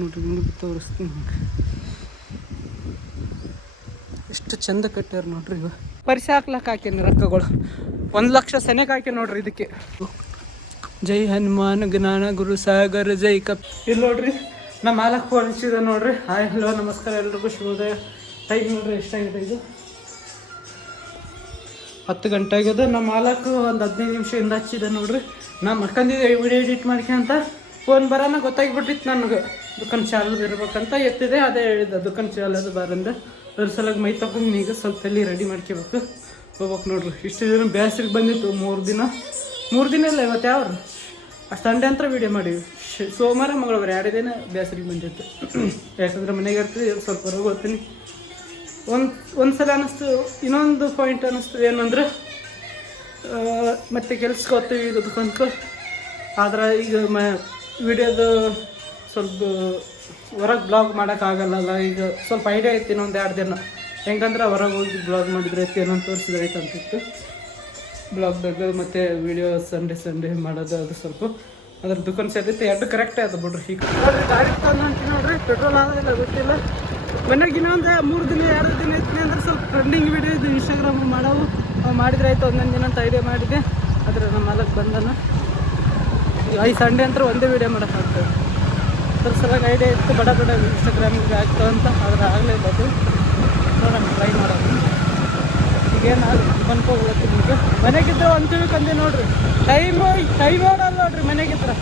ನೋಡ್ರಿ ನಿಮಗೆ ತೋರಿಸ್ತೀನಿ. ಎಷ್ಟು ಚಂದ ಕಟ್ಟ್ಯಾರ ನೋಡ್ರಿ. ಈಗ ಪರಿಸೆ ಹಾಕ್ಲಕ್ಕೆ ಹಾಕ್ಯಾನ ರೊಕ್ಕಗಳು 1,00,000 ಸೆನೆಗೆ ಹಾಕಿ ನೋಡ್ರಿ ಇದಕ್ಕೆ. ಜೈ ಹನುಮಾನ್ ಜ್ಞಾನ ಗುರು ಸಾಗರ ಜೈ ಕಪ್. ಇಲ್ಲಿ ನೋಡ್ರಿ ನಮ್ಮ ಮಾಲಕ್ ಫೋನ್ ಹಚ್ಚಿದೆ ನೋಡ್ರಿ. ಹಾಯ್ ಹಲೋ ನಮಸ್ಕಾರ ಎಲ್ರಿಗೂ ಶುಭೋದಯ. ಟೈಮ್ ನೋಡ್ರಿ ಎಷ್ಟಾಗಿದೆ, ಇದು 10 ಗಂಟೆ ಆಗಿದೆ. ನಮ್ಮ ಮಾಲಕ್ ಒಂದು 15 ನಿಮಿಷದಿಂದ ಹಚ್ಚಿದೆ ನೋಡ್ರಿ. ನಾ ಮಕ್ಕಂದಿದ್ದೆ ವಿಡಿಯೋ ಎಡಿಟ್ ಮಾಡ್ಕೊಂತ ಫೋನ್ ಬರೋಣ ಗೊತ್ತಾಗ್ಬಿಟ್ಟಿತ್ತು ನನಗೆ. ದುಕಾನ್ ಚಾಲದು ಇರ್ಬೇಕಂತ ಎತ್ತಿದೆ. ಅದೇ ಹೇಳಿದ್ದೆ ದುಕಾನ್ ಚಾಲದು ಬಾರಂದ. ಅದ್ರ ಸಲುವಾಗಿ ಮೈ ತಗೊಂಡು ಈಗ ಸ್ವಲ್ಪ ತಲೆ ರೆಡಿ ಮಾಡ್ಕೋಬೇಕು, ಹೋಗ್ಬೇಕು ನೋಡ್ರಿ. ಇಷ್ಟು ದಿನ ಬೇಸ್ರಿಗೆ ಬಂದಿತ್ತು 3 ದಿನ ಇಲ್ಲ. ಇವತ್ತು ಯಾವ್ರು ಸಂಡೆ ಅಂತ ವೀಡಿಯೋ ಮಾಡೀವಿ. ಸೋಮವಾರ ಮಂಗಳವಾರ 2 ದಿನ ಬೇಸ್ರಿಗೆ ಬಂದಿತ್ತು. ಯಾಕಂದ್ರೆ ಮನೆಗೆ ಇರ್ತೀವಿ, ಸ್ವಲ್ಪ ಹೊರಗೆ ಹೋಗ್ತೀನಿ. ಒಂದು ಸಲ ಅನ್ನಿಸ್ತು. ಇನ್ನೊಂದು ಪಾಯಿಂಟ್ ಅನ್ನಿಸ್ತು ಏನಂದ್ರೆ ಮತ್ತೆ ಕೆಲ್ಸಕ್ಕೆ ಹೋಗ್ತೀವಿ ಈಗ ದುಕಾನ್ಗೆ. ಆದ್ರೆ ಈಗ ವಿಡಿಯೋದು ಸ್ವಲ್ಪ ಹೊರಗೆ ಬ್ಲಾಗ್ ಮಾಡೋಕ್ಕಾಗಲ್ಲ. ಈಗ ಸ್ವಲ್ಪ ಐಡಿಯಾ ಐತಿ ಇನ್ನೊಂದು 2 ದಿನ ಹೆಂಗಂದ್ರೆ ಹೊರಗೆ ಹೋಗಿ ಬ್ಲಾಗ್ ಮಾಡಿದ್ರೆ ಐತಿ ಏನೋ ತೋರಿಸಿದ್ರೆ ಐತೆ ಅಂತಿತ್ತು ಬ್ಲಾಗ್ದಾಗ. ಮತ್ತು ವಿಡಿಯೋ ಸಂಡೇ ಮಾಡೋದು ಅದು ಸ್ವಲ್ಪ ಅದ್ರ ದುಕಾನ್ ಸೇರಿತ್ತು. 2 ಕರೆಕ್ಟೇ ಅದು ಬಿಡ್ರಿ. ಈಗ ನೋಡ್ರಿ ಗಾಡಿ ತಂದು ನೋಡ್ರಿ, ಪೆಟ್ರೋಲ್ ಆಗೋದಿಲ್ಲ ಗೊತ್ತಿಲ್ಲ. ಮನೆಗೆ ಇನ್ನೊಂದು 3 ದಿನ 2 ದಿನ ಐತಿ ಅಂದ್ರೆ ಸ್ವಲ್ಪ ಟ್ರೆಂಡಿಂಗ್ ವಿಡಿಯೋ ಇದು ಇನ್ಸ್ಟಾಗ್ರಾಮ್ ಮಾಡವು ಮಾಡಿದ್ರೆ ಆಯ್ತು ಒಂದೊಂದು ದಿನ ಅಂತ ಐಡಿಯಾ ಮಾಡಿದೆ. ಆದರೆ ನಮ್ಮ ಮಾಲಕ್ ಬಂದನ. ಈ ಸಂಡೇ ಅಂತ ಒಂದೇ ವೀಡಿಯೋ ಮಾಡೋಕ್ಕಾಗ್ತದೆ. ಅದ್ರ ಸಲುವಾಗಿ ಐಡಿಯಾ ಇತ್ತು ಬಡ ಇನ್ಸ್ಟಾಗ್ರಾಮಿಗೆ ಆಗ್ತವೆ ಅಂತ. ಆದರೆ ಆಗಲೇಬೇಕು. ನೋಡೋಣ ಟ್ರೈ ಮಾಡೋದು. ಈಗೇನಾದ್ರು ಬಂದ್ಕೋಗ್ಲತ್ತೀನಿ. ಈಗ ಮನೆಗಿದ್ರೆ ಒಂದು ತಿಳ್ಕೊಂಡೆ ನೋಡ್ರಿ. ಟೈಮ್ ಓಡಲ್ಲ ನೋಡ್ರಿ ಮನೆಗಿದ್ರೆ.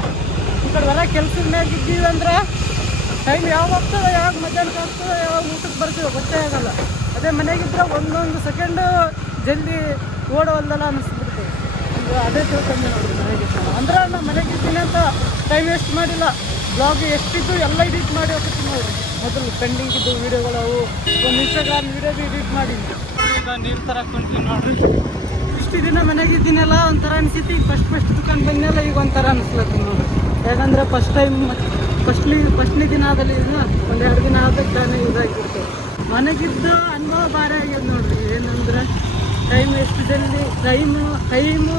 ಈ ಕಡೆ ಹೊರ ಕೆಲ್ಸದ ಮ್ಯಾಗ ಇದ್ದೀವಿ ಅಂದ್ರೆ ಟೈಮ್ ಯಾವಾಗ ಹೋಗ್ತದೆ, ಯಾವಾಗ ಮಧ್ಯಾಹ್ನಕ್ಕೆ ಹೋಗ್ತದೆ, ಯಾವಾಗ ಊಟಕ್ಕೆ ಬರ್ತೀವಿ ಗೊತ್ತೇ ಆಗಲ್ಲ. ಅದೇ ಮನೆಗಿದ್ರೆ ಒಂದೊಂದು ಸೆಕೆಂಡು ಜಲ್ದಿ ಓಡೋಲ್ದಲ್ಲ ಅನ್ನಿಸ್ಬಿಡ್ತದೆ. ಈಗ ಅದೇ ತಿಳ್ಕೊಂಡೆ ನೋಡ್ರಿ ಮನೆಗಿದ್ದ. ಅಂದ್ರೆ ನಾನು ಮನೆಗಿದ್ದೀನಿ ಅಂತ ಟೈಮ್ ವೇಸ್ಟ್ ಮಾಡಿಲ್ಲ. ಬ್ಲಾಗ್ ಎಷ್ಟಿದ್ದು ಎಲ್ಲ ಎಡಿಟ್ ಮಾಡಿ ಹೋಗ್ತೀನಿ ನೋಡ್ರಿ. ಮೊದಲು ಪೆಂಡಿಂಗ್ ಇದ್ದು ವೀಡಿಯೋಗಳು ಅವು ಒಂದು ಇನ್ಸ್ಟಾಗ್ರಾಮ್ ವೀಡಿಯೋ ಭೀ ಎಡಿಟ್ ಮಾಡಿದ್ವಿ. ಈಗ ನೀರು ತರಕೊಂಡ್ವಿ ನೋಡ್ರಿ. ಇಷ್ಟು ದಿನ ಮನೆಗಿದ್ದೀನಲ್ಲ ಒಂಥರ ಅನಿಸಿತ್ತು. ಈಗ ಫಸ್ಟ್ ದುಕಾನ್ ಬಂದೆಲ್ಲ ಈಗ ಒಂಥರ ಅನಿಸ್ಲತ್ತಿ ನೋಡ್ರಿ. ಯಾಕಂದರೆ ಫಸ್ಟ್ನೇ ದಿನ ಆದಲ್ಲಿ ಒಂದು 2 ದಿನ ಆದಾಗ ತಾನೇ ಇದಾಗಿತ್ತು. ಮನೆಗಿದ್ದು ಅನುಭವ ಭಾರಿ ಆಗ್ಯದ ನೋಡ್ರಿ. ಏನಂದ್ರೆ ಟೈಮು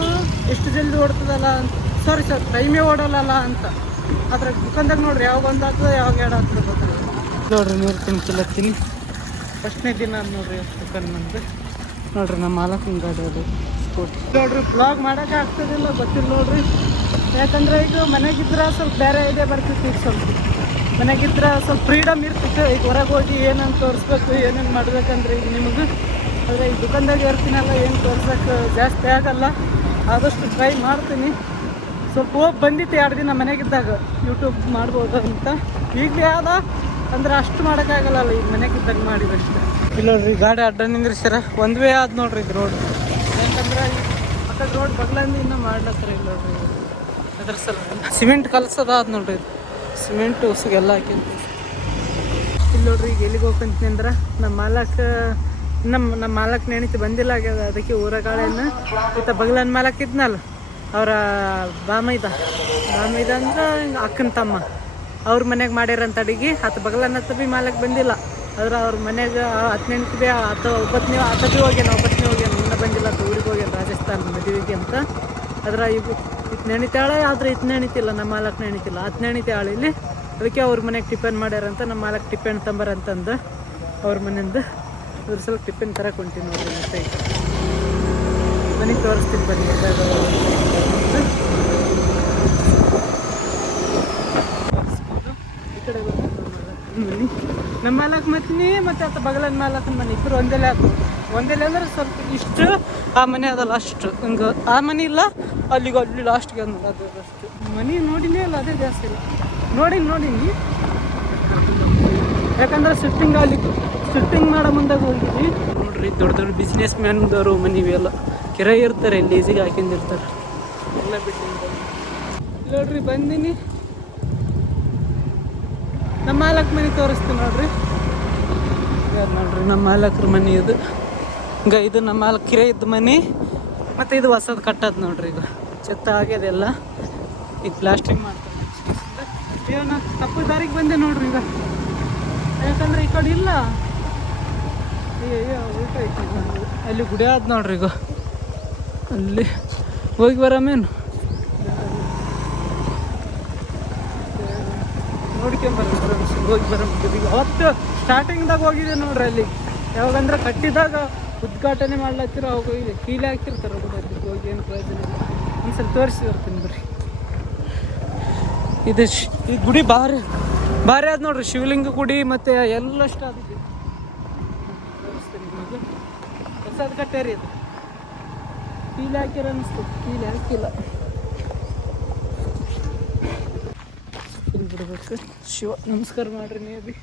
ಎಷ್ಟು ಜಲ್ದಿ ಓಡ್ತದಲ್ಲ ಅಂತ. ಸಾರಿ ಟೈಮೇ ಓಡೋಲ್ಲ ಅಂತ. ಅದ್ರ ದುಕಾನ್ದಾಗ ನೋಡ್ರಿ ಯಾವಾಗ 1 ಆಗ್ತದೆ ಯಾವಾಗ 2 ಆಗ್ತದೆ ಗೊತ್ತಾಗಲ್ಲ ನೋಡ್ರಿ. ನೀರು ತಿನ್ಕಿಲ್ಲತ್ತೀನಿ. ಫಸ್ಟ್ನೇ ದಿನ ನೋಡ್ರಿ ದುಕಾನ್ ಬಂದು ನೋಡ್ರಿ. ನಮ್ಮ ಮಾಲಕನ ಗಾಡಿ ಅದು ಸ್ಕೂಟಿ ನೋಡ್ರಿ. ಬ್ಲಾಗ್ ಮಾಡೋಕೆ ಆಗ್ತದಿಲ್ಲ ಗೊತ್ತಿಲ್ಲ ನೋಡ್ರಿ. ಯಾಕಂದ್ರೆ ಈಗ ಮನೆಗಿದ್ರೆ ಸ್ವಲ್ಪ ಬೇರೆ ಐಡಿಯಾ ಬರ್ತಿತ್ತು. ಈಗ ಸ್ವಲ್ಪ ಮನೆಗಿದ್ರೆ ಸ್ವಲ್ಪ ಫ್ರೀಡಮ್ ಇರ್ತಿತ್ತು. ಈಗ ಹೊರಗೆ ಹೋಗಿ ಏನಂತ ತೋರಿಸ್ಬೇಕು, ಏನೇನು ಮಾಡ್ಬೇಕಂದ್ರೆ ಈಗ ನಿಮಗೆ. ಆದರೆ ಈ ದುಕಾನ್ದಾಗ ಇರ್ತೀನಲ್ಲ, ಏನು ತೋರ್ಸೋಕ್ಕೆ ಜಾಸ್ತಿ ಆಗಲ್ಲ. ಆದಷ್ಟು ಟ್ರೈ ಮಾಡ್ತೀನಿ. ಸ್ವಲ್ಪ ಹೋಗಿ ಬಂದಿತ್ತು 2 ದಿನ ಮನೆಗಿದ್ದಾಗ ಯೂಟ್ಯೂಬ್ ಮಾಡ್ಬೋದು ಅಂತ. ಈಗಲೇ ಆದ ಅಂದ್ರೆ ಅಷ್ಟು ಮಾಡೋಕ್ಕಾಗಲ್ಲ. ಈಗ ಮನೆಗಿದ್ದಾಗ ಮಾಡಿದಷ್ಟೇ. ಇಲ್ಲ ನೋಡ್ರಿ ಗಾಡಿ ಅಡ್ಡ ನಿಂದ್ರಿಸ್ಯಾರ. ಒಂದು ವೇ ಆದ ನೋಡ್ರಿ ಇದು ರೋಡ್. ಯಾಕಂದ್ರೆ ಆ ಕಡೆ ರೋಡ್ ಬಗ್ಲಂದ ಇನ್ನೂ ಮಾಡ್ಲತ್ತರ. ಇಲ್ಲ ನೋಡ್ರಿ ಅದ್ರ ಸಲ ಸಿಮೆಂಟ್ ಕಲ್ಸೋದು ಆದ ನೋಡ್ರಿ. ಇದು ಸಿಮೆಂಟ್ ಉಸುಗೆಲ್ಲ ಹಾಕಿಂತ. ಇಲ್ಲಿ ನೋಡ್ರಿ ಈಗ ಎಲ್ಲಿಗೆ ಹೋಗ್ಕೊಂತೀನಿ ಅಂದ್ರೆ ನಮ್ಮ ಮಾಲಕ್ ನೆಣಿತು ಬಂದಿಲ್ಲ ಆಗ್ಯದ. ಅದಕ್ಕೆ ಊರಗಾಳೆಯನ್ನು ಈತ ಬಗ್ಲನ್ ಮಾಲಕ್ ಇದ್ನಲ್ಲ, ಅವರ ಬಾಮೈದ ಅಂದ್ರೆ ಹಿಂಗೆ ಅಕ್ಕನ ತಮ್ಮ ಅವ್ರ ಮನೆಗೆ ಮಾಡ್ಯಾರಂತ ಅಡಿಗೆ. ಆತ ಬಗಲನ್ನತ್ತ ಭೀ ಮಾಲಕ್ ಬಂದಿಲ್ಲ. ಆದ್ರೆ ಅವ್ರ ಮನೆಗೆ 10 ನೆಂಟು ಭೀ ಆತ ಭೀ ಹೋಗ್ಯಾನ ಇನ್ನೂ ಬಂದಿಲ್ಲ. ಅಂತ ಊರಿಗೆ ಹೋಗ್ಯಾನ ರಾಜಸ್ಥಾನ ಮದುವೆಗೆ ಅಂತ. ಅದ್ರ ಇದು ನೆಣಿತಾಳೆ. ಆದರೆ ನೆಣಿತಿಲ್ಲ, ನಮ್ಮ ಮಾಲಕ್ ನೆಣಿತಿಲ್ಲ. 10 ನೆಣಿತಾಳೆ ಇಲ್ಲಿ. ಅದಕ್ಕೆ ಅವ್ರ ಮನೆಗೆ ಟಿಫನ್ ಮಾಡ್ಯಾರಂತ. ನಮ್ಮ ಮಾಲಕ್ ಟಿಫನ್ ತಂಬರಂತಂದು ಅವ್ರ ಮನೆಯಿಂದ. ಅದ್ರ ಸ್ವಲ್ಪ ಟಿಫನ್ ತರಕ್ಕೆ ಹೊಂಟೀನಿ ನೋಡ್ರಿ. ಮತ್ತೆ ಈಗ ಮನೆಗೆ ತೋರಿಸ್ತೀನಿ ಬನ್ನಿ. ಈ ಕಡೆ ಮನೆ ನಮ್ಮ ಮಾಲಕ್ ಮತ್ನಿ ಮತ್ತೆ ಆತ ಬಗಲನ್ ಮಾಲಕನ ಮನೆ ಇಬ್ಬರು ಒಂದೆಲೆ ಅಂದ್ರೆ ಸ್ವಲ್ಪ ಇಷ್ಟು ಆ ಮನೆ ಅದಲ್ಲ ಅಷ್ಟು ಹಿಂಗೆ. ಆ ಮನೆ ಇಲ್ಲ ಅಲ್ಲಿ ಲಾಸ್ಟ್ಗೆ ಅಂದ ಅದು ಅಷ್ಟು ಮನೆ ನೋಡಿನೇ ಇಲ್ಲ. ಅದೇ ಜಾಸ್ತಿ ಇಲ್ಲ ನೋಡಿನಿ. ಯಾಕಂದ್ರೆ ಶಿಫ್ಟಿಂಗ್ ಮಾಡೋ ಮುಂದಾಗ ಹೋಗಿದ್ವಿ ನೋಡ್ರಿ. ದೊಡ್ಡ ಬಿಸ್ನೆಸ್ ಮ್ಯಾನ್ದವರು ಮನೆ ಇವೆಲ್ಲ ಕಿರಾಯಿ ಇರ್ತಾರೆ. ಲೀಸಿಗೆ ಹಾಕೊಂಡಿರ್ತಾರೆ ಎಲ್ಲ ಬಿಟ್ಟು ನೋಡ್ರಿ. ಬಂದೀನಿ ನಮ್ಮ ಮಾಲಕ್ ಮನೆ ತೋರಿಸ್ತೀನಿ ನೋಡ್ರಿ. ನಮ್ಮ ಮಾಲಕ್ರ ಮನೆ ಇದು. ಇದು ನಮ್ಮ ಮಾಲಕ್ ಕಿರಾಯಿ ಇದ್ದ ಮನೆ. ಮತ್ತು ಇದು ಹೊಸದು ಕಟ್ಟೋದು ನೋಡ್ರಿ. ಈಗ ಚೆತ್ತ ಆಗ್ಯದ ಎಲ್ಲ. ಈಗ ಪ್ಲಾಸ್ಟಿಂಗ್ ಮಾಡ್ತಾರೆ. ಏನೋ ತಪ್ಪು ದಾರಿಗೆ ಬಂದೆ ನೋಡ್ರಿ ಈಗ. ಯಾಕಂದ್ರೆ ಈ ಕಡೆ ಇಲ್ಲ. ಅಲ್ಲಿ ಗುಡಿ ಆದ ನೋಡ್ರಿ. ಈಗ ಅಲ್ಲಿ ಹೋಗಿ ಬರಮೇನು ನೋಡ್ಕೊಂಬರ ಹೋಗಿ ಬರೋದು. ಈಗ ಅವತ್ತು ಸ್ಟಾರ್ಟಿಂಗ್ದಾಗ ಹೋಗಿದೆ ನೋಡ್ರಿ ಅಲ್ಲಿ, ಯಾವಾಗಂದ್ರೆ ಕಟ್ಟಿದಾಗ ಉದ್ಘಾಟನೆ ಮಾಡ್ಲತ್ತಿರ ಅವಾಗ ಇಲ್ಲಿ ಕೀಲೆ ಹಾಕಿರ್ತಾರೆ ಅಲ್ಲಿ ಹೋಗಿ ಏನು ಪ್ರಯೋಜನ ಇಲ್ಲ. ಒಂದ್ಸಲ ತೋರಿಸಿ ಬರ್ತೀನಿ ಬರ್ರಿ. ಇದು ಈ ಗುಡಿ ಭಾರಿ ಭಾರಿ ಆದ ನೋಡ್ರಿ, ಶಿವಲಿಂಗ ಗುಡಿ ಮತ್ತು ಎಲ್ಲಷ್ಟು ಆದಿದೆ. ತೋರಿಸ್ತೀನಿ ನಿಮಗೆ. ಹೊಸದು ಕಟ್ಟ್ಯಾರಿ ಅದು, ಕೀಲೆ ಹಾಕ್ಯಾರ ಅನಿಸ್ತದೆ, ಕೀಲೆ ಹಾಕಿಲ್ಲ. ಇಲ್ಲಿ ಬಿಡ್ಬೇಕು. ಶಿವ ನಮಸ್ಕಾರ ಮಾಡ್ರಿ ನೀವು ಬಿ.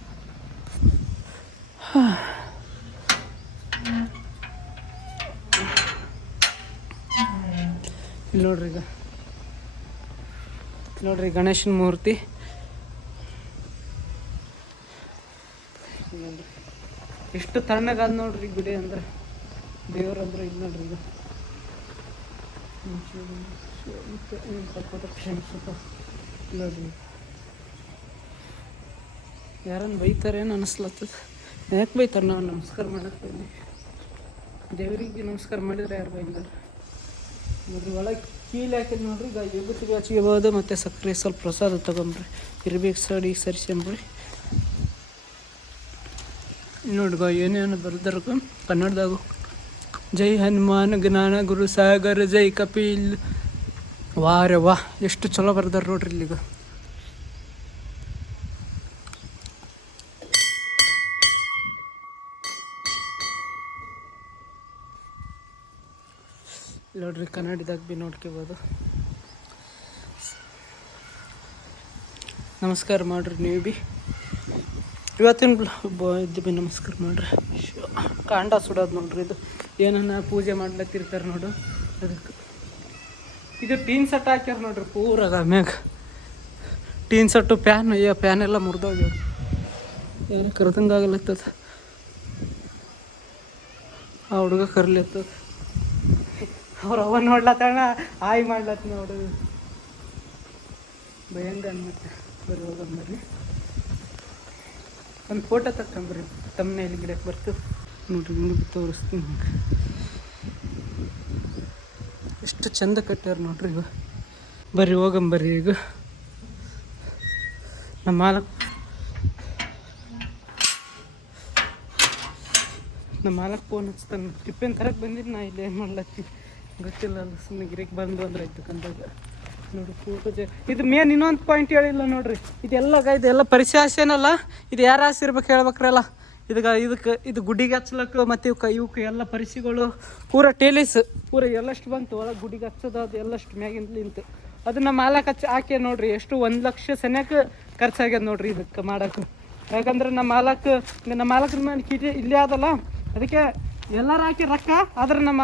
ಇಲ್ಲಿ ನೋಡ್ರಿ, ಈಗ ನೋಡ್ರಿ ಗಣೇಶನ ಮೂರ್ತಿ ನೋಡ್ರಿ ಎಷ್ಟು ತಣ್ಣಗಾದ ನೋಡ್ರಿ ಗುಡಿ ಅಂದ್ರೆ, ದೇವ್ರಂದ್ರೆ. ಇಲ್ಲಿ ನೋಡ್ರಿ ಈಗ ನೋಡ್ರಿ, ಯಾರನ್ನು ಬೈತಾರೇನು ಅನಿಸ್ಲತ್ತದ. ಯಾಕೆ ಬೈತಾರೆ? ನಾವು ನಮಸ್ಕಾರ ಮಾಡಕ್ಕೆ ಬನ್ನಿ, ದೇವರಿಗೆ ನಮಸ್ಕಾರ ಮಾಡಿದ್ರೆ ಯಾರು ಬೈತಾರೆ ನೋಡ್ರಿ. ಒಳಗೆ ಕೀಲಿ ಹಾಕಿದ್ ನೋಡ್ರಿ. ಈಗ ವಿಭೂತಿ ಹಚ್ಕೋಬೋದು ಮತ್ತು ಸಕ್ಕರೆ ಸ್ವಲ್ಪ ಪ್ರಸಾದ ತಗೊಂಬ್ರಿ, ಇರ್ಬೇಕು ಸಡಿ ಸರಿಸ್ಕೊಂಬ್ರಿ. ನೋಡ್ಗ ಏನೇನು ಬರ್ದಾರ ಕನ್ನಡದಾಗ. ಜೈ ಹನುಮಾನ್ ಜ್ಞಾನ ಗುರು ಸಾಗರ್ ಜೈ ಕಪಿಲ್. ವಾರೆ ವಾ ಎಷ್ಟು ಚಲೋ ಬರ್ದಾರ ನೋಡ್ರಿ ಇಲ್ಲಿಗ. ನೋಡ್ರಿ ಕನ್ನಡದಾಗ ಬಿ ನೋಡ್ಕೋಬೋದು. ನಮಸ್ಕಾರ ಮಾಡ್ರಿ ನೀವು ಬಿ. ಇವತ್ತಿನ ಇದು ಬಿ ನಮಸ್ಕಾರ ಮಾಡ್ರಿ. ಕಾಂಡ ಸುಡೋದು ನೋಡ್ರಿ. ಇದು ಏನನ್ನ ಪೂಜೆ ಮಾಡ್ಲತ್ತಿರ್ತಾರೆ ನೋಡು ಅದಕ್ಕೆ. ಇದು ಟೀನ್ ಸೆಟ್ ಹಾಕ್ಯಾರ ನೋಡ್ರಿ ಪೂರಾಗ ಮ್ಯಾಗ. ಟೀನ್ ಸೆಟ್ಟು ಪ್ಯಾನ್, ಅಯ್ಯೋ ಪ್ಯಾನ್ ಎಲ್ಲ ಮುರಿದೋಗ್ಯಾವ, ಏನು ಕರ್ದಂಗಾಗಲತ್ತದ. ಆ ಹುಡುಗ ಕರ್ಲತ್ತದ, ಅವ್ರ ಅವ ನೋಡ್ಲತ್ತಣ್ಣ ಆಯ್ ಮಾಡ್ಲತ್ತ ನೋಡು, ಭಯಂಗ ಅನ್ಮತ್ತೆ. ಬರ್ರಿ ಹೋಗಂಬರ್ರಿ, ಒಂದು ಫೋಟೋ ತಕೊಂಬ್ರಿ, ತಮ್ಮನೇಲಿ ಗಿಡಕ್ಕೆ ಬರ್ತದೆ ನೋಡ್ರಿ. ನಿಮಗೆ ತೋರಿಸ್ತೀನಿ ನಿಮ್ಗೆ ಎಷ್ಟು ಚಂದ ಕಟ್ಟ್ಯಾರ ನೋಡ್ರಿ. ಈಗ ಬರ್ರಿ ಹೋಗಂಬರ್ರಿ. ಈಗ ನಮ್ಮ ಮಾಲಕ್ ಫೋನ್ ಹಚ್ತಾನೆ. ಟಿಪ್ಪೇನು ತರಕ್ಕೆ ಬಂದಿದ್ದು ನಾ ಇಲ್ಲಿ ಏನು ಮಾಡ್ಲತ್ತೀನಿ ಗೊತ್ತಿಲ್ಲ, ಅಲ್ಲ ಸುಮ್ಮನೆ ಗಿರಕ್ಕೆ ಬಂದು ಅಂದ್ರೆ ಆಯ್ತು ಕಂದಾಗ ನೋಡಿ. ಫೋಟೋ ಇದು ಮೇನ್ ಇನ್ನೊಂದು ಪಾಯಿಂಟ್ ಹೇಳಿಲ್ಲ ನೋಡ್ರಿ. ಇದೆಲ್ಲ ಪರಿಶಾಸನಲ್ಲ, ಇದು ಯಾರು ಆಸಿರ್ಬೇಕು ಹೇಳ್ಬೇಕ್ರಲ್ಲ. ಇದು ಗುಡಿಗೆ ಹಚ್ಲಕ್ಕೆ ಮತ್ತು ಇವಕ್ಕೆ ಎಲ್ಲ ಪರಿಸಿಗಳು ಪೂರ ಟೇಲಿಸ್ ಪೂರ ಎಲ್ಲಷ್ಟು ಬಂತು ಒಳಗೆ ಗುಡಿಗೆ ಹಚ್ಚೋದು. ಅದು ಎಲ್ಲಷ್ಟು ಮ್ಯಾಗಿಂತ ಅದು ನಮ್ಮ ಮಾಲಕ್ ಹಾಕಿ ನೋಡ್ರಿ. ಎಷ್ಟು 1 ಲಕ್ಷ ಸನ್ಯಾಕ ಖರ್ಚಾಗ್ಯದ ನೋಡ್ರಿ ಇದಕ್ಕೆ ಮಾಡೋಕೆ. ಯಾಕಂದ್ರೆ ನಮ್ಮ ಮಾಲಕ್ರ ಮೇಲೆ ಕೀಟಿ ಇಲ್ಲೇ ಅದಲ್ಲ, ಅದಕ್ಕೆ ಎಲ್ಲರೂ ಹಾಕಿ ರೊಕ್ಕ. ಆದ್ರೆ ನಮ್ಮ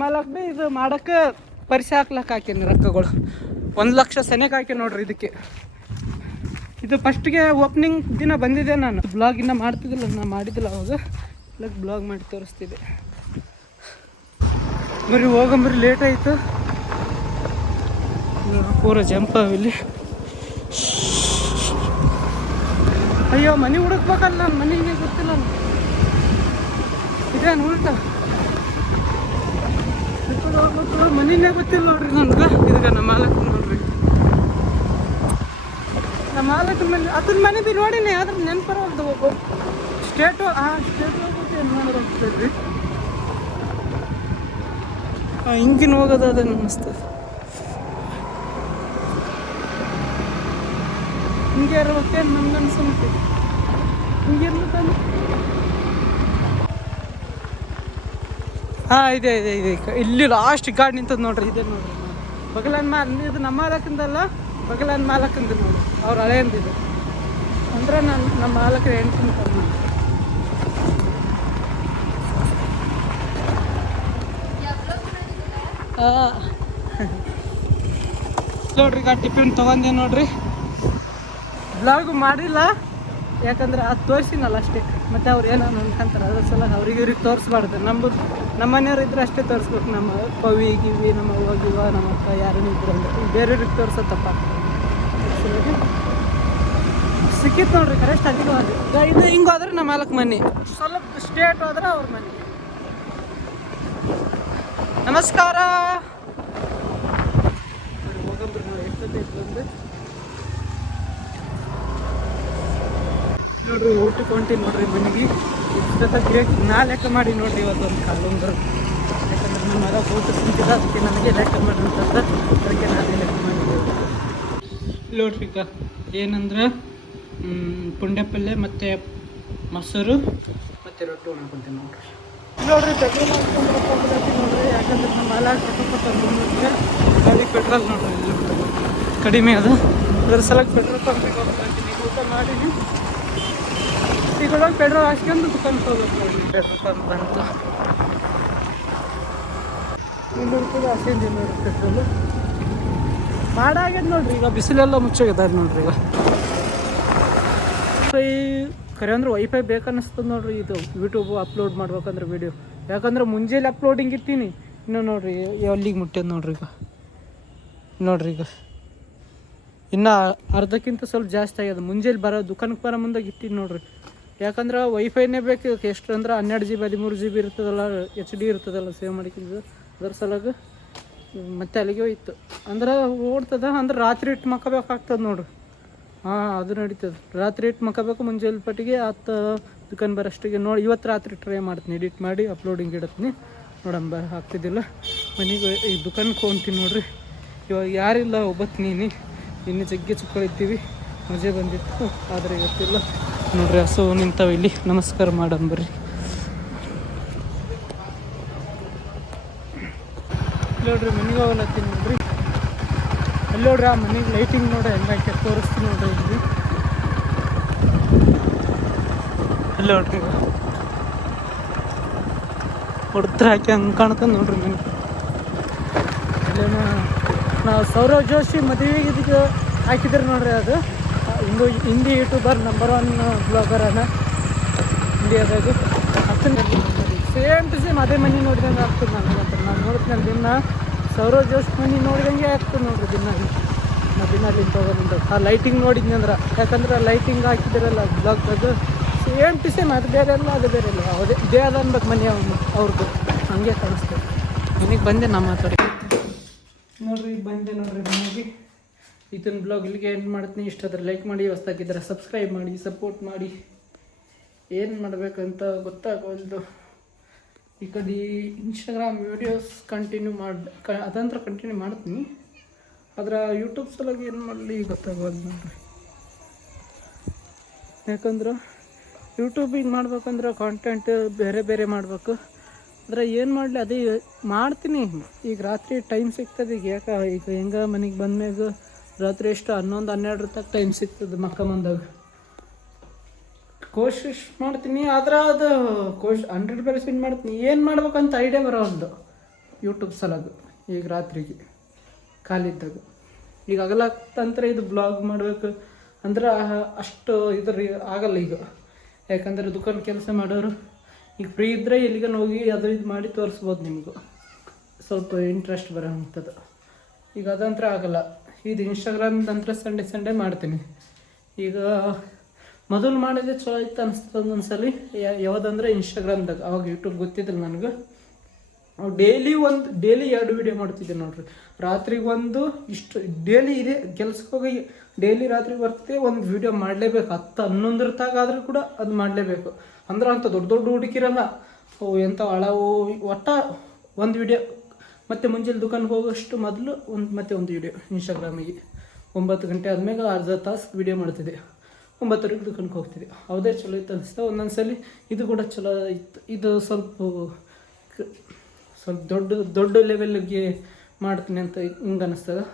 ಮಾಲಕ್ ಭೀ ಇದು ಮಾಡೋಕ್ಕೆ ಪರಿಸೆ ಹಾಕ್ಲಕ್ಕೆ ಹಾಕೀನಿ ರೊಕ್ಕಗಳು. 1 ಲಕ್ಷ ಸೆನೆಗೆ ಹಾಕಿ ನೋಡ್ರಿ ಇದಕ್ಕೆ. ಇದು ಫಸ್ಟ್ಗೆ ಓಪನಿಂಗ್ ದಿನ ಬಂದಿದೆ. ನಾನು ಬ್ಲಾಗ್ ಇನ್ನೂ ಮಾಡ್ತಿದ್ದಿಲ್ಲ, ನಾನು ಮಾಡಿದ್ದಿಲ್ಲ ಅವಾಗ. ಬ್ಲಾಗ್ ಮಾಡಿ ತೋರಿಸ್ತಿದ್ದೆ. ಬರೀ ಹೋಗಂಬರಿ ಲೇಟ್ ಆಯಿತು. ಪೂರ ಜಂಪ್ ಇಲ್ಲಿ. ಅಯ್ಯೋ ಮನೆ ಹುಡುಕ್ಬೇಕಲ್ಲ, ನಾನು ಮನೆಗೆ ಗೊತ್ತಿಲ್ಲ. ಇದೇನು ಉಲ್ಟ ಮನೆಯೇ ಗೊತ್ತಿಲ್ಲ ನೋಡ್ರಿ ನನಗೆ. ಇದಕ್ಕೆ ನಮ್ಮ ಮಾಲಕ್ ನೋಡ್ರಿ, ನಮ್ಮ ಮಾಲಕನ ಮನೆ ಅದನ್ನ ಮನೆ ಬಿ ನೋಡಿನಿ, ಆದ್ರೆ ನೆನಪರವಲ್ದು. ಹೋಗು ಸ್ಟೇಟು ಹೋಗ್ಬಿಟ್ಟು ಏನು ಮಾಡೋದಾಗ್ತದ್ರಿ. ಹಿಂಗಿನ ಹೋಗೋದು ಅದನ್ನು ಅನ್ನಿಸ್ತದೆ. ಹಿಂಗೆ ಇರ್ಬೇಕೇನು ನಮ್ಗೆ ಅನ್ಸುತ್ತೆ. ಹಿಂಗೆ ಇರ್ಬೇಕಂದ್ರೆ ಹಾಂ ಇದೆ ಇಲ್ಲಿ ಲಾಸ್ಟ್ ಗಾಡಿ ನಿಂತದ ನೋಡ್ರಿ. ಇದೆ ನೋಡ್ರಿ ಬಗಲನ್ ಇದು ನಮ್ಮ ಮಾಲಕಂದಲ್ಲ, ಬಗಲನ್ ಮಾಲಕಂದು ನೋಡಿ. ಅವ್ರು ಹಳೆಯಂದಿದೆ ಅಂದ್ರೆ ನಮ್ಮ ಮಾಲಕರ ಹೆಂಡ್ತಿನ ತಮ್ಮ. ನೋಡ್ರಿ ಈಗ ಟಿಫಿನ್ ತೊಗೊಂಡೆ ನೋಡ್ರಿ. ಬ್ಲಾಗು ಮಾಡಿಲ್ಲ, ಯಾಕಂದ್ರೆ ಅದು ತೋರಿಸಿನಲ್ಲ ಅಷ್ಟೇ. ಮತ್ತು ಅವ್ರು ಏನೋ ಅನ್ಕೊಂತಾರೆ, ಅದ್ರ ಸಲ ಇವ್ರಿಗೆ ತೋರಿಸ್ಬಾರ್ದು. ನಮ್ಮ ಮನೆಯವ್ರು ಇದ್ರೆ ಅಷ್ಟೇ ತೋರಿಸ್ಬೇಕು. ನಮ್ಮ ಪವಿ ಗಿವಿ ನಮ್ಮ ಅವ್ವ ನಮ್ಮ ಅಕ್ಕ ಯಾರೂ ಇದ್ರು ಅಂದ್ರೆ ಬೇರೆಯವ್ರಿಗೆ ತೋರಿಸೋ ತಪ್ಪ ಸಿಕ್ಕಿತ್ತು ನೋಡ್ರಿ. ಕರೆಕ್ಟ್ ಅಲ್ಲಿಗೆ ಹೋದ್ರೆ ಇದು ಹಿಂಗೆ ಹೋದ್ರೆ ನಮ್ಮ ಮಾಲಕ್ ಮನೆ, ಸ್ವಲ್ಪ ಸ್ಟೇಟ್ ಹೋದ್ರೆ ಅವ್ರ ಮನೆ. ನಮಸ್ಕಾರ. ಹೋಗಂಬ್ರಿ ನೋಡಿ ಎಷ್ಟೊತ್ತೈತೆ ಬಂದು. ನೋಡ್ರಿ ಊಟಕ್ಕೆ ಹೊಂಟೀನಿ ನೋಡ್ರಿ ಮನೆಗೆ. ಇಷ್ಟೊತ್ತ ಕೇಕ್ ನಾ ಲೆಕ್ಕ ಮಾಡಿ ನೋಡ್ರಿ ಇವತ್ತೊಂದು ಕಾಲೊಂದು. ಯಾಕಂದ್ರೆ ನಮ್ಮ ಮಗ ಊಟ ತಿಂತಿಲ್ಲ, ಅದಕ್ಕೆ ನನಗೆ ಲೆಕ್ಕ ಮಾಡಿ ಅಂತಂದ್ರೆ ಅದಕ್ಕೆ ನಾನೇ ಲೆಕ್ಕ ಮಾಡಿದ್ದೆ. ನೋಡ್ರಿ ಈಗ ಏನಂದ್ರೆ ಪುಂಡೆ ಪಲ್ಯ ಮತ್ತು ಮೊಸರು ಮತ್ತು ರೊಟ್ಟಿ ಉಣ್ಕೊಂತೀನಿ ನೋಡ್ರಿ. ನೋಡ್ರಿ ಪೆಟ್ರೋಲ್ ಹಾಕ್ಕೊಂಡ್ರೆ ನೋಡ್ರಿ, ಯಾಕಂದ್ರೆ ನಮ್ಮ ಮಾಲ ಅಲ್ಲಿ ಪೆಟ್ರೋಲ್ ನೋಡ್ರಿ ಇಲ್ಲಿ ಕಡಿಮೆ ಅದು. ಅದ್ರ ಸಲಕ್ಕೆ ಪೆಟ್ರೋಲ್ ಪಂಪಿಗೆ ಹೋಗ್ತೀನಿ. ಊಟ ಮಾಡೀನಿ ಈಗ ಒಳಗೆ ಪೆಟ್ರೋಲ್ ಹಾಕ್ಸ್ಕೊಂಡು ದುಕಾನ್ಗೆ ಹೋಗ್ಬೇಕು ನೋಡ್ರಿ. ಪೆಟ್ರೋಲ್ ಪಂಪ್ ಬಂತು. 200 ರೂಪಾಯಿ ಹಾಕ್ಸಿದ್ದೀನಿ ನೋಡ್ರಿ ಪೆಟ್ರೋಲು. ಮಾಡಾಗ್ಯದ ನೋಡ್ರಿ. ಈಗ ಬಿಸಿಲೆಲ್ಲ ಮುಚ್ಚಾಗ್ಯದ ನೋಡ್ರಿ. ಈಗ ಖರೆ ಅಂದ್ರೆ ವೈಫೈ ಬೇಕನ್ನಿಸ್ತದೆ ನೋಡ್ರಿ. ಇದು ಯೂಟ್ಯೂಬ್ ಅಪ್ಲೋಡ್ ಮಾಡ್ಬೇಕಂದ್ರೆ ವೀಡಿಯೋ, ಯಾಕಂದ್ರೆ ಮುಂಜಾನೆ ಅಪ್ಲೋಡಿಂಗ್ ಇರ್ತೀನಿ. ಇನ್ನೂ ನೋಡ್ರಿ ಅಲ್ಲಿಗೆ ಮುಟ್ಟ್ಯದ ನೋಡ್ರಿ. ಈಗ ನೋಡ್ರಿ ಈಗ ಇನ್ನು ಅರ್ಧಕ್ಕಿಂತ ಸ್ವಲ್ಪ ಜಾಸ್ತಿ ಆಗ್ಯದ. ಮುಂಜಾನೆ ದುಕಾನಕ್ಕೆ ಬರೋ ಮುಂದಾಗ ಇಟ್ಟಿನಿ ನೋಡ್ರಿ. ಯಾಕಂದ್ರೆ ವೈಫೈನೇ ಬೇಕು. ಎಷ್ಟು ಅಂದ್ರೆ 12 GB 13 GB ಇರ್ತದಲ್ಲ, HD ಇರ್ತದಲ್ಲ ಸೇವ್ ಮಾಡಿಕ್ಕಿಂದು. ಅದ್ರ ಸಲಾಗ ಮತ್ತೆ ಅಲ್ಲಿಗೆ ಹೋಯ್ತು ಅಂದ್ರೆ ಓಡ್ತದ. ಅಂದ್ರೆ ರಾತ್ರಿ ಇಟ್ಟು ಮಕ್ಕಬೇಕಾಗ್ತದೆ ನೋಡ್ರಿ. ಹಾಂ, ಅದು ನಡೀತದೆ. ರಾತ್ರಿ ಇಟ್ಟು ಮಕ್ಕಬೇಕು. ಮುಂಜಾನೆ ಪಟ್ಟಿಗೆ 10 ದುಕಾನ್ ಬರೋಷ್ಟಿಗೆ ನೋಡಿ. ಇವತ್ತು ರಾತ್ರಿ ಟ್ರೈ ಮಾಡ್ತೀನಿ, ಎಡಿಟ್ ಮಾಡಿ ಅಪ್ಲೋಡಿಂಗ್ ಇಡತ್ತೀನಿ. ನೋಡಂಬ ಆಗ್ತಿದ್ದಿಲ್ಲ. ಮನೆಗೆ ಈ ದುಕಾನ್ಗೆ ಹೋಗ್ತೀನಿ ನೋಡ್ರಿ. ಇವಾಗ ಯಾರಿಲ್ಲ, ಒಬ್ಬತ್ತು ಇನ್ನು ಜಗ್ಗಿ ಚಿಕ್ಕಳಿದ್ದೀವಿ. ಮಜೆ ಬಂದಿತ್ತು, ಆದರೆ ಇವತ್ತಿಲ್ಲ ನೋಡ್ರಿ. ಹಸು ನಿಂತಾವ ಇಲ್ಲಿ. ನಮಸ್ಕಾರ ಮಾಡಮ್ ಬರ್ರಿ. ನೋಡ್ರಿ ಮನೆಗೆ ಹೋಗಲತ್ತೀನಿ ನೋಡ್ರಿ. ಅಲ್ಲಿ ನೋಡ್ರಿ ಆ ಮನೆಗೆ ಲೈಟಿಂಗ್ ನೋಡಿ ಹೆಂಗಾಕೆ ತೋರಿಸ್ತೀನಿ ನೋಡ್ರಿ. ಇಲ್ಲಿ ಅಲ್ಲಿ ನೋಡ್ರಿ ಹೊಡೆದ್ರೆ ಹಾಕಿ ಹಂಗೆ ಕಾಣ್ತದೆ ನೋಡ್ರಿ ಮನೆ. ಅಲ್ಲೇನ ನಾವು ಸೌರವ್ ಜೋಶಿ ಮದುವೆಗೆ ಇದಕ್ಕೆ ಹಾಕಿದ್ರೆ ನೋಡ್ರಿ. ಅದು ಹಿಂದಿ ಯೂಟ್ಯೂಬರ್ ನಂಬರ್ 1 ಬ್ಲಾಗರ್ ಅನ್ನ ಇಂಡಿಯಾದಾಗ. ಸೇಮ್ ಟು ಸೇಮ್ ಅದೇ ಮನೆ ನೋಡಿದಂಗೆ ಆಗ್ತದೆ ನನಗಂತ. ನಾನು ನೋಡ್ತೀನಿ ದಿನ ಸೌರವ್ ಜೋಶಿ ಮನೆ ನೋಡಿದಂಗೆ ಆಗ್ತದೆ ನೋಡ್ರಿ. ದಿನ ಅಲ್ಲಿಂದ ಹೋಗೋದ್ರಿಂದ ಆ ಲೈಟಿಂಗ್ ನೋಡಿದ್ನಿ ಅಂದ್ರೆ, ಯಾಕಂದ್ರೆ ಲೈಟಿಂಗ್ ಹಾಕಿದಿರಲ್ಲ ಬ್ಲಾಗ್ದಾಗ ಸೇಮ್ ಟು ಸೇಮ್. ಅದು ಬೇರೆ ಅಲ್ಲ, ಅದು ಬೇರೆ ಅಲ್ಲ, ಅದೇ ಇದೇ ಅದ ಅನ್ಬೇಕು ಮನೆ ಅವ್ರದ್ದು. ಹಂಗೆ ಕಾಣಿಸ್ತದೆ. ಮನೆಗೆ ಬಂದೆ ನಾ ಮಾತಾಡಿ ನೋಡ್ರಿ. ಬಂದೆ ನೋಡ್ರಿ ಮನೆಗೆ. ಇದನ್ನ ಬ್ಲಾಗ್ ಇಲ್ಲಿಗೆ ಎಂಡ್ ಮಾಡ್ತೀನಿ. ಇಷ್ಟ ಆದರೆ ಲೈಕ್ ಮಾಡಿ, ಹೊಸ್ದಾಗಿದ್ದರೆ ಸಬ್ಸ್ಕ್ರೈಬ್ ಮಾಡಿ, ಸಪೋರ್ಟ್ ಮಾಡಿ. ಏನು ಮಾಡಬೇಕಂತ ಗೊತ್ತಾಗೋದು. ಈ ಕಡೆ ಇನ್ಸ್ಟಾಗ್ರಾಮ್ ವೀಡಿಯೋಸ್ ಕಂಟಿನ್ಯೂ ಅದಂದ್ರೆ ಕಂಟಿನ್ಯೂ ಮಾಡ್ತೀನಿ. ಆದ್ರೆ ಯೂಟ್ಯೂಬ್ ಸಲುವಾಗಿ ಏನು ಮಾಡಲಿ ಗೊತ್ತಾಗೋದು ನೋಡ್ರಿ. ಯಾಕಂದ್ರೆ ಯೂಟ್ಯೂಬಿಗೆ ಮಾಡ್ಬೇಕಂದ್ರೆ ಕಾಂಟೆಂಟ್ ಬೇರೆ ಬೇರೆ ಮಾಡಬೇಕು. ಆದರೆ ಏನು ಮಾಡಲಿ ಅದೇ ಮಾಡ್ತೀನಿ. ಈಗ ರಾತ್ರಿ ಟೈಮ್ ಸಿಗ್ತದೆ. ಈಗ ಹೆಂಗೆ ಮನೆಗೆ ಬಂದ್ಮ್ಯಾಗ ರಾತ್ರಿ ಎಷ್ಟು 11 12 ತನಕ ಟೈಮ್ ಸಿಗ್ತದೆ ಮಕ್ಕಂದಾಗ. ಕೋಶಿಶ್ ಮಾಡ್ತೀನಿ, ಆದ್ರೆ ಅದು 100% ಮಾಡ್ತೀನಿ. ಏನು ಮಾಡ್ಬೇಕಂತ ಐಡಿಯಾ ಬರೋದು ಯೂಟ್ಯೂಬ್ ಸಲಾಗ. ಈಗ ರಾತ್ರಿಗೆ ಖಾಲಿದ್ದಾಗ ಈಗ ಆಗಲತ್ತಂದ್ರೆ ಇದು ಬ್ಲಾಗ್ ಮಾಡಬೇಕು ಅಂದ್ರೆ ಅಷ್ಟು ಆಗಲ್ಲ ಈಗ. ಯಾಕಂದರೆ ದುಕಾನ್ ಕೆಲಸ ಮಾಡೋರು ಈಗ ಫ್ರೀ ಇದ್ದರೆ ಎಲ್ಲಿಗೆ ಹೋಗಿ ಅದು ಇದು ಮಾಡಿ ತೋರಿಸ್ಬೋದು. ನಿಮಗೂ ಸ್ವಲ್ಪ ಇಂಟ್ರೆಸ್ಟ್ ಬರೋಂಥದ್ದು. ಈಗ ಅದಂತ್ರ ಆಗಲ್ಲ. ಇದು ಇನ್ಸ್ಟಾಗ್ರಾಮ್ದಂತ್ರ ಸಂಡೇ ಮಾಡ್ತೀನಿ. ಈಗ ಮೊದಲು ಮಾಡಿದ್ರೆ ಚಲೋ ಇತ್ತು ಅನಿಸ್ತದೆ ಒಂದೊಂದ್ಸಲಿ. ಯಾವುದಂದ್ರೆ ಇನ್ಸ್ಟಾಗ್ರಾಮ್ದಾಗ. ಅವಾಗ ಯೂಟ್ಯೂಬ್ ಗೊತ್ತಿದ್ದಿಲ್ಲ ನನಗೆ. ಡೈಲಿ 2 ವೀಡಿಯೋ ಮಾಡ್ತಿದ್ದೆ ನೋಡ್ರಿ. ರಾತ್ರಿಗೆ ಒಂದು ಇಷ್ಟು ಡೈಲಿ ಇದೆ ಕೆಲ್ಸಕ್ಕೆ ಹೋಗಿ ಡೈಲಿ ರಾತ್ರಿ ಬರ್ತದೆ. ಒಂದು ವೀಡಿಯೋ ಮಾಡಲೇಬೇಕು. 10 11 ತಾಗಾದರೂ ಕೂಡ ಅದು ಮಾಡಲೇಬೇಕು. ಅಂದ್ರೆ ಅಂಥ ದೊಡ್ಡ ಹುಡುಕಿರಲ್ಲ ಎಂಥ ಹಳವು. ಒಟ್ಟ ಒಂದು ವೀಡಿಯೋ. ಮತ್ತು ಮುಂಜಾನೆ ದುಕಾನ್ಗೆ ಹೋಗೋಷ್ಟು ಮೊದಲು ಒಂದು ವೀಡಿಯೋ ಇನ್ಸ್ಟಾಗ್ರಾಮಿಗೆ. 9 ಗಂಟೆ ಆದಮೇಲೆ ಅರ್ಧ ತಾಸು ವೀಡಿಯೋ ಮಾಡ್ತಿದ್ದೆ. 9 ದುಕಾನ್ಗೆ ಹೋಗ್ತಿದ್ದೆ. ಯಾವುದೇ ಚಲೋ ಇತ್ತು ಅನಿಸ್ತಾ. ಒಂದೊಂದ್ಸಲಿ ಇದು ಕೂಡ ಚಲೋ ಇತ್ತು. ಇದು ಸ್ವಲ್ಪ ದೊಡ್ಡ ಲೆವೆಲ್ಗೆ ಮಾಡ್ತೀನಿ ಅಂತ ಹಿಂಗೆ ಅನ್ನಿಸ್ತದೆ.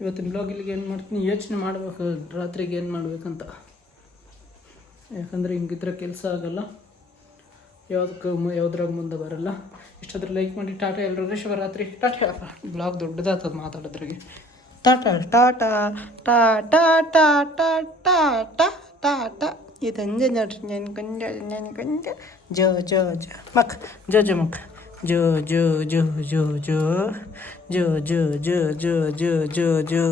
ಇವತ್ತಿನ ಬ್ಲಾಗ್ ಇಲ್ಲಿಗೆ ಏನು ಮಾಡ್ತೀನಿ. ಯೋಚನೆ ಮಾಡಬೇಕು ರಾತ್ರಿಗೆ ಏನು ಮಾಡಬೇಕಂತ. ಯಾಕಂದರೆ ಹಿಂಗಿದ್ರೆ ಕೆಲಸ ಆಗಲ್ಲ, ಯಾವುದ್ರಾಗ ಮುಂದೆ ಬರಲ್ಲ. ಇಷ್ಟಾದ್ರೆ ಲೈಕ್ ಮಾಡಿ. ಟಾಟಾ ಎಲ್ಲರೂ. ಶಿವರಾತ್ರಿ. ಟಾಟಾ. ಬ್ಲಾಗ್ ದೊಡ್ಡದಾಗ್ತದೆ ಮಾತಾಡೋದ್ರಿಗೆ. ಟಾಟಾ ಟಾಟಾ ಟಾಟಾ ಟಾಟಾ ಟಾಟಾ ಟಾಟಾ. ಇದಂಜೆ ನೋಡ್ರಿ. ನೆನ್ಕೊಂಡ ಜೋ ಜೋ ಜೋ ಮಕ್ ಜೋ ಜೋ ಮಕ್ ಜೋ ಜೋ ಜೋ ಜೋ ಜೋ ಜೋ ಜೋ ಜೋ ಜೋ ಜೋ ಜೋ ಜೋ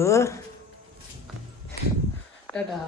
ಟಾಟಾ.